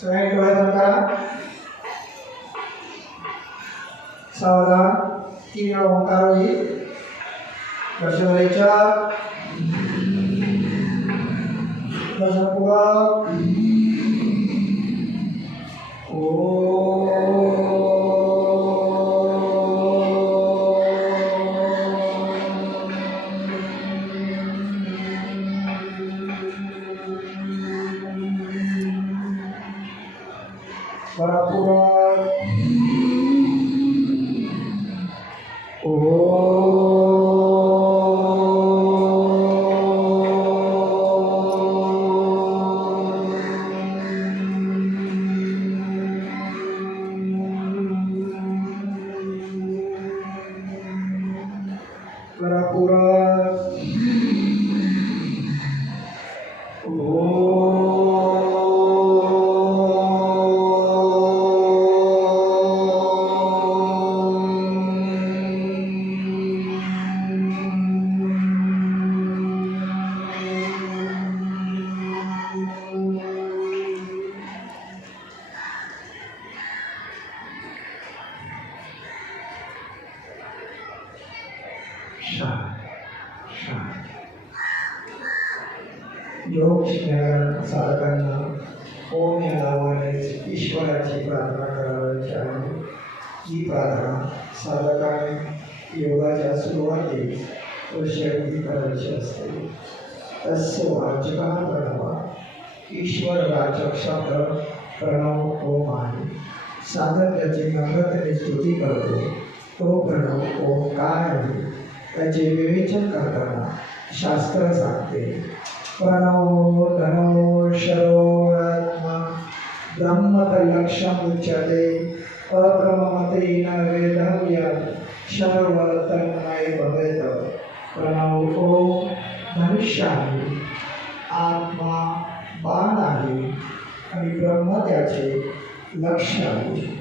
सगळ्यांनी डोळे बंद करा सावधान तीन वेळा ओंकार होईल दर्शन Para pura, Oh para pura. योग शिकणाऱ्या साधकांना ओम या नावानेच ईश्वराची प्रार्थना करावयाची आहे ही प्रार्थना साधकाने योगाच्या सुरुवातीस वर्षावधी करायची असते. तस्य वाचका प्रणवा ईश्वर वाचक शब्द प्रणव ओम आहे. साधक त्याची नम्रतेने स्तुती करतो तो प्रणव ओम काय आहे. त्याचे विवेचन करताना शास्त्र सांगते. प्रणव धनव शरो आत्मा ब्रह्मतलक्षम उच्यते. अप्रमते न वेदव्य शर्व नाही भवेत. प्रणव ओम धनुष्य आहे आत्मा बाण आहे आणि ब्रह्म त्याचे लक्ष आहे.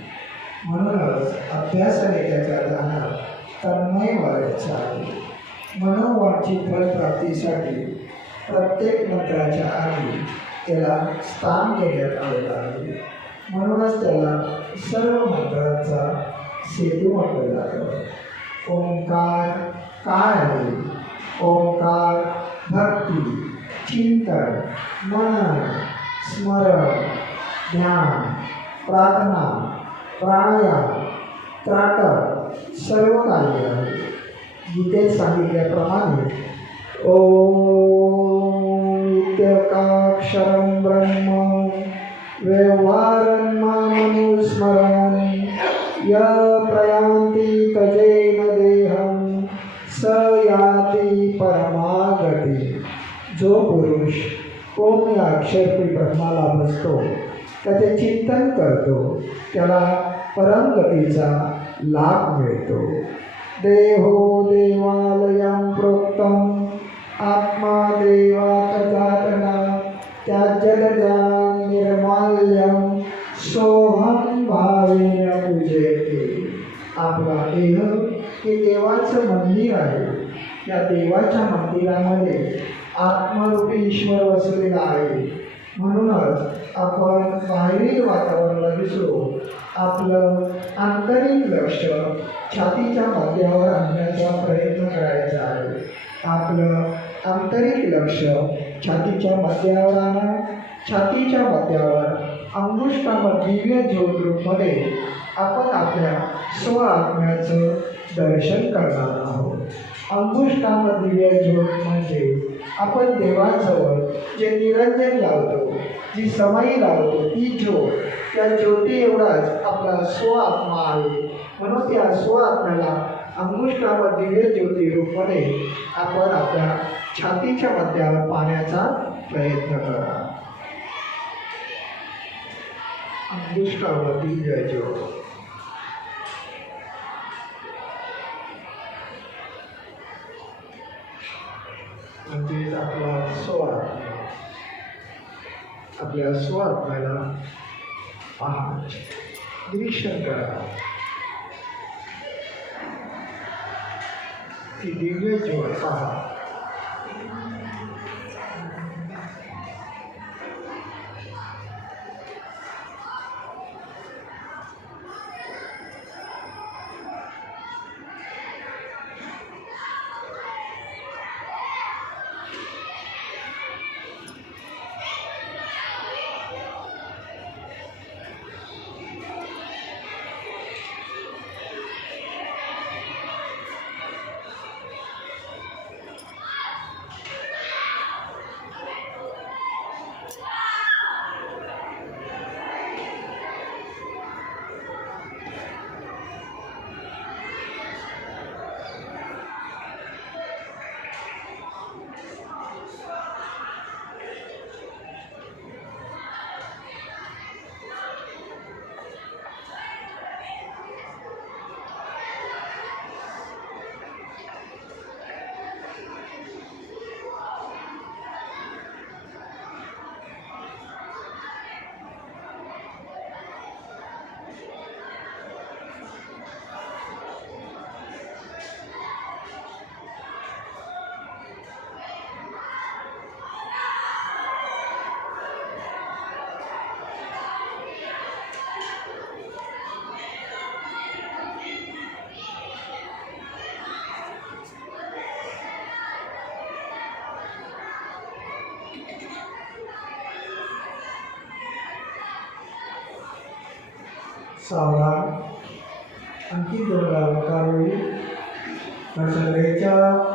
म्हणूनच अभ्यासाने त्याच्या ध्यानात तन्मय व्हायचं आहे. मनोवांची फलप्राप्तीसाठी प्रत्येक मंत्राच्या आधी त्याला स्थान देण्यात आलेलं आहे. म्हणूनच त्याला सर्व मंत्रांचा सेतू म्हटलं जातं. ओंकार काय आहे? ओंकार भक्ती चिंतन मनन स्मरण ध्यान प्रार्थना प्राणायाम त्राटक सर्व कार्य गीतेत सांगितल्याप्रमाणे. ओ इत्यकाक्षरं ब्रह्म व्यवहारं मामनुस्मरन् य प्रयान्ति तजेन देहं स याति परमागती जो पुरुष ओम या अक्षरपी ब्रह्माला बसतो त्याचे चिंतन करतो त्याला परमगतीचा लाभ मिळतो. देहो देवालयं प्रोक्तम आत्मा देवाकथातना त्या जगदा निर्माल्यम सोहम भावेन पूजयते आपला देह हे देवाचं मंदिर आहे. या देवाच्या मंदिरामध्ये आत्मरूपी ईश्वर वसलेला आहे. म्हणूनच आपण बाहेरील वातावरण विसरून आपलं आंतरिक लक्ष छातीच्या मध्यावर आणण्याचा प्रयत्न करायचा आहे. आपलं आंतरिक लक्ष छातीच्या मध्यावर आणा. छातीच्या मध्यावर अंगुष्ठावर दिव्य ज्योत रूपमध्ये आपण आपल्या स्व आत्म्याचं दर्शन करणार आहोत. अंगुष्ठावर दिव्य ज्योत म्हणजे आपण देवाजवळ जे निरंजन लावतो जी समाई लावतो ती ज्योत त्या ज्योती एवढाच आपला स्वआत्मा आहे. म्हणून त्या स्व आत्म्याला अंगुष्ठावर दिव्य ज्योती रूपाने आपण आपल्या छातीच्या मध्यावर पाण्याचा प्रयत्न करा. अंगुष्ठावर दिव्य ज्योत म्हणजेच आपला स्वआत्मा आपल्या स्वात्म्याला पहा. निरीक्षण करा. ती दिव्य जीवन पहा. सावधान आणखी दोन वेळा कारोळी लक्षात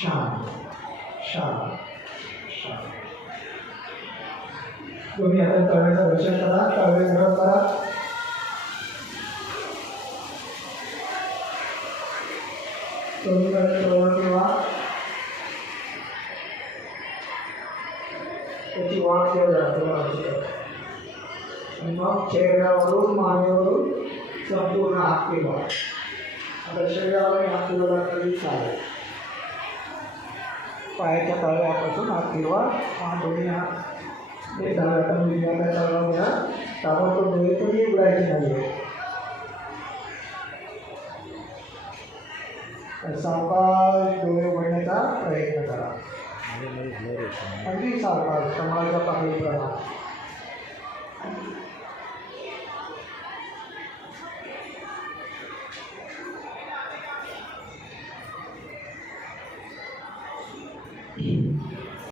शांत शांत शांत तुम्ही आता तळव्याचं दर्शन करा तळवे गरम करा. तुम्ही जवळ ठेवा. त्याची वाट केली जाते आणि मग चेहऱ्यावरून मानेवरून संपूर्ण हात केला. आता शरीरावर हात केला तरी चालेल पायाच्या तळव्यापासून हात फिरवा हा दोन्ही हात हे झालं आता मुलग्याला तळवा घ्या ताबडतोब डोळे कधी उघडायचे नाही आहे सावकाश डोळे उघडण्याचा प्रयत्न करा. अगदी सावकाश समाजाच्या पातळीप्रमाणे